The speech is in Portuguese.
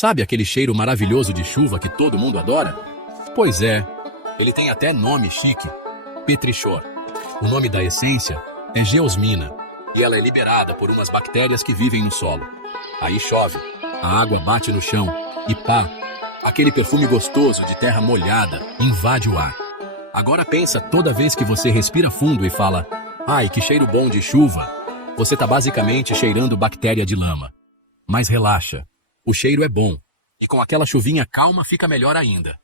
Sabe aquele cheiro maravilhoso de chuva que todo mundo adora? Pois é, ele tem até nome chique, petrichor. O nome da essência é geosmina e ela é liberada por umas bactérias que vivem no solo. Aí chove, a água bate no chão e pá, aquele perfume gostoso de terra molhada invade o ar. Agora pensa toda vez que você respira fundo e fala, ai, que cheiro bom de chuva. Você tá basicamente cheirando bactéria de lama. Mas relaxa, o cheiro é bom. E com aquela chuvinha calma fica melhor ainda.